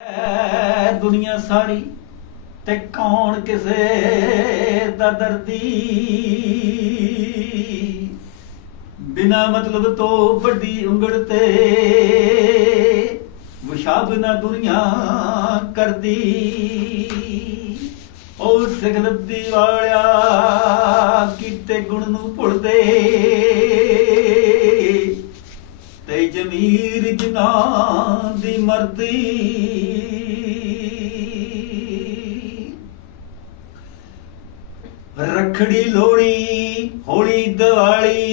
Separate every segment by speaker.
Speaker 1: ਐ ਦੁਨੀਆ ਸਾਰੀ ਤੇ ਕੌਣ ਕਿਸੇ ਦਾ ਦਰਦੀ? ਬਿਨਾ ਮਤਲਬ ਤੋਂ ਵੱਡੀ ਉਂਗਲ ਤੇ ਮੁਸ਼ਾਬ ਨਾ ਦੁਨੀਆ ਕਰਦੀ। ਉਹ ਸਿਖਲਦੀ ਵਾਲਿਆ ਤੇ ਜਮੀਰ ਜਿਨਾ ਦੀ ਮਰਦੀ। ਰਖੜੀ ਲੋੜੀ ਹੋਲੀ ਦੀਵਾਲੀ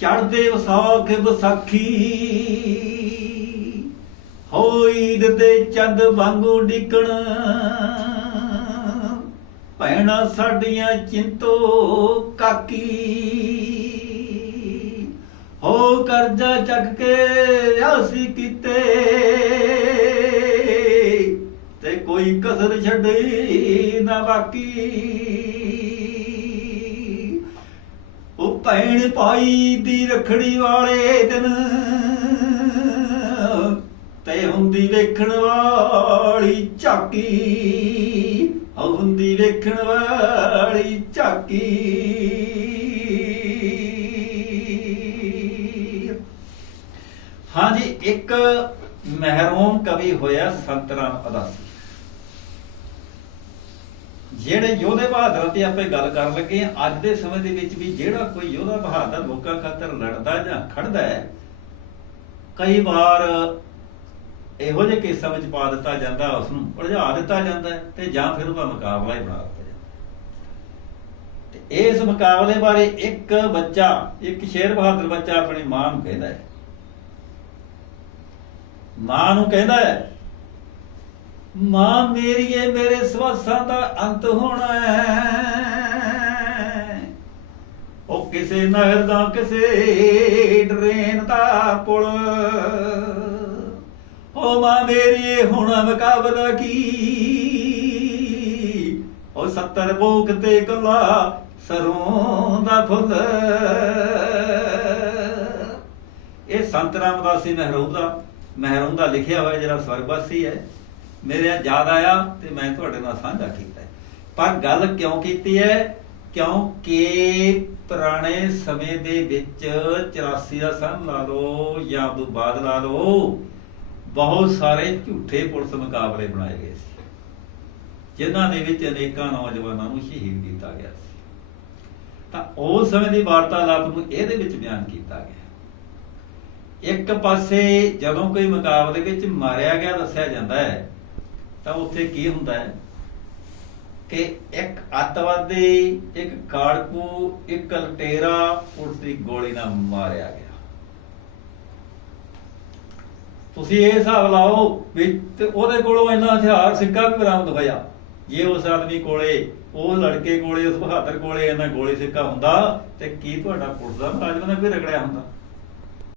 Speaker 1: ਚੜਦੇ ਵਿਸਾਖ ਵਿਸਾਖੀ। ਹੋਈ ਦੇ ਚੰਦ ਵਾਂਗੂ ਡਿਕਣ। ਭੈਣਾ ਸਾਡੀਆਂ ਚਿੰਤੋ ਕਾਕੀ। ਹੋ ਕਰਜ਼ਾ ਚੱਕ ਕੇ ਅਸੀਂ ਕੀਤੇ ਤੇ ਕੋਈ ਕਸਰ ਛੱਡੀ ਨਾ ਬਾਕੀ। ਉਹ ਭੈਣ ਪਾਈ ਦੀ ਰਖੜੀ ਵਾਲੇ ਦਿਨ ਤੇ ਹੁੰਦੀ ਵੇਖਣ ਵਾਲੀ ਝਾਕੀ, ਹੁੰਦੀ ਵੇਖਣ ਵਾਲੀ ਝਾਕੀ। ਹਾਂਜੀ ਇੱਕ ਮਹਿਰੂਮ ਕਵੀ ਹੋਇਆ ਸੰਤ ਰਾਮ ਅਦਾਸੀ। ਜਿਹੜੇ ਯੋਧੇ ਬਹਾਦਰ ਤੇ ਆਪੇ ਗੱਲ ਕਰਨ ਲੱਗੇ ਅੱਜ ਦੇ ਸਮੇਂ ਦੇ ਵਿੱਚ ਵੀ ਜਿਹੜਾ ਕੋਈ ਯੋਧਾ ਬਹਾਦਰ ਲੋਕਾਂ ਖਾਤਰ ਲੜਦਾ ਜਾਂ ਖੜਦਾ ਹੈ, ਕਈ ਵਾਰ ਇਹੋ ਜਿਹੇ ਕੇਸਾਂ ਵਿੱਚ ਪਾ ਦਿੱਤਾ ਜਾਂਦਾ ਉਸ ਨੂੰ ਉਲਝਾ ਦਿੱਤਾ ਜਾਂਦਾ ਤੇ ਜਾਂ ਫਿਰ ਉਹਦਾ ਮੁਕਾਬਲਾ ਹੀ ਬਣਾ ਦਿੱਤਾ ਜਾਂਦਾ ਤੇ ਇਸ ਮੁਕਾਬਲੇ ਬਾਰੇ ਇੱਕ ਬੱਚਾ, ਇੱਕ ਸ਼ੇਰ ਬਹਾਦਰ ਬੱਚਾ ਆਪਣੀ ਮਾਂ ਨੂੰ ਕਹਿੰਦਾ ਹੈ ਮਾਂ ਨੂੰ ਕਹਿੰਦਾ ਹੈ, ਮਾਂ ਮੇਰੀਏ ਮੇਰੇ ਸਵਾਸਾਂ ਦਾ ਅੰਤ ਹੋਣਾ ਹੈ। ਉਹ ਕਿਸੇ ਨਹਿਰ ਦਾ ਕਿਸੇ ਡਰੇਨ ਦਾ ਪੁਲ। ਉਹ ਮਾਂ ਮੇਰੀਏ ਹੁਣ ਮੁਕਾਬਲਾ ਕੀ? ਉਹ 70 ਬੋਕ ਤੇ ਕਲਾ ਸਰੋਂ ਦਾ ਫੁੱਲ। ਇਹ ਸੰਤ ਰਾਮਦਾਸੀ ਮਹਿਰੂਮ ਦਾ ਮਹਿਰੋਂ ਦਾ ਲਿਖਿਆ ਹੋਇਆ ਜਿਹੜਾ ਸਵਰਗਵਾਸੀ ਹੈ, ਮੇਰੇ ਯਾਦ ਆਇਆ ਤੇ ਮੈਂ ਤੁਹਾਡੇ ਨਾਲ ਸਾਂਝਾ ਕੀਤਾ ਪਰ ਗੱਲ ਕਿਉਂ ਕੀਤੀ ਹੈ? ਕਿਉਂਕਿ ਪੁਰਾਣੇ ਸਮੇਂ ਦੇ ਵਿੱਚ 84 ਦਾ ਸਨ ਲਾ ਲਓ ਜਾਂ ਉਦੋਂ ਬਾਅਦ ਲਾ ਲਓ, ਬਹੁਤ ਸਾਰੇ ਝੂਠੇ ਪੁਲਿਸ ਮੁਕਾਬਲੇ ਬਣਾਏ ਗਏ ਸੀ, ਜਿਨ੍ਹਾਂ ਦੇ ਵਿੱਚ ਅਨੇਕਾਂ ਨੌਜਵਾਨਾਂ ਨੂੰ ਸ਼ਹੀਦ ਕੀਤਾ ਗਿਆ ਸੀ। ਤਾਂ ਉਸ ਸਮੇਂ ਦੀ ਵਾਰਤਾਲਾਪ ਨੂੰ ਇਹਦੇ ਵਿੱਚ ਬਿਆਨ ਕੀਤਾ ਗਿਆ। ਇੱਕ ਪਾਸੇ ਜਦੋਂ ਕੋਈ ਮੁਕਾਬਲੇ ਵਿੱਚ ਮਾਰਿਆ ਗਿਆ, ਦੱਸਿਆ ਜਾਂਦਾ ਹੈ, ਤਾਂ ਉੱਥੇ ਕੀ ਹੁੰਦਾ ਹੈ? ਕਿ ਇੱਕ ਅੱਤਵਾਦੀ, ਇੱਕ ਕਾੜਕੂ ਇੱਕ ਲਟੇਰਾ ਉਸ ਦੀ ਗੋਲੀ ਨਾਲ ਮਾਰਿਆ ਗਿਆ। ਤੁਸੀਂ ਇਹ ਹਿਸਾਬ ਲਾਓ ਵੀ ਤੇ ਉਹਦੇ ਕੋਲੋਂ ਇੰਨਾ ਹਥਿਆਰ ਸਿੱਕਾ ਵੀ ਬਰਾਮਦ ਹੋਇਆ। ਜੇ ਉਸ ਆਦਮੀ ਕੋਲੇ, ਉਹ ਲੜਕੇ ਕੋਲੇ, ਉਸ ਬਹਾਦਰ ਕੋਲੇ ਇੰਨਾ ਗੋਲੀ ਸਿੱਕਾ ਹੁੰਦਾ, ਤੇ ਕੀ ਤੁਹਾਡਾ ਪੁਲਿਸ ਦਾ ਮੁਲਾਜ਼ਮ ਨੇ ਵੀ ਰਗੜਿਆ ਹੁੰਦਾ?